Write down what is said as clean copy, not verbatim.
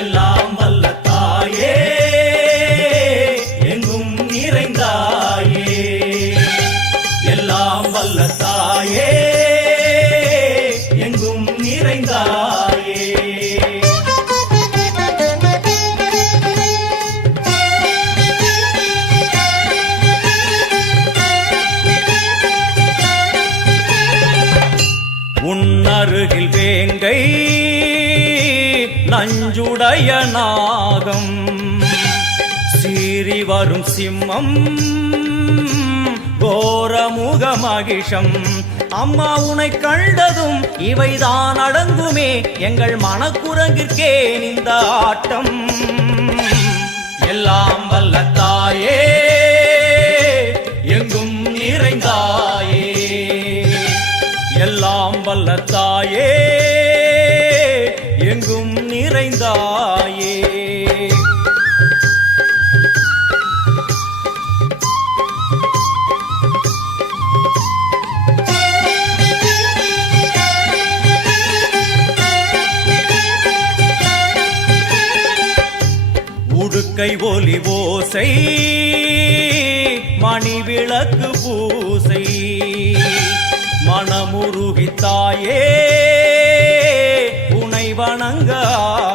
எல்லாம் வல்ல தாயே எங்கும் நிறைந்தாயே, எல்லாம் வல்ல தாயே எங்கும் நிறைந்தாயே. உன்னருகில் வேங்கை நஞ்சுடைய நாகம், சீறி வரும் சிம்மம் கோரமுக மகிஷம். அம்மா உனை கண்டதும் இவைதான் அடங்குமே, எங்கள் மனக்குரங்கிற்கே இந்த ஆட்டம். எல்லாம் வல்ல தாயே எங்கும் நிறைந்தாயே, எல்லாம் வல்ல தாயே எங்கும் நிறைந்தாயே. உடுக்கை ஒலி ஓசை மணி விளக்கு பூசை, மனமுருகி தாயே உனை வணங்க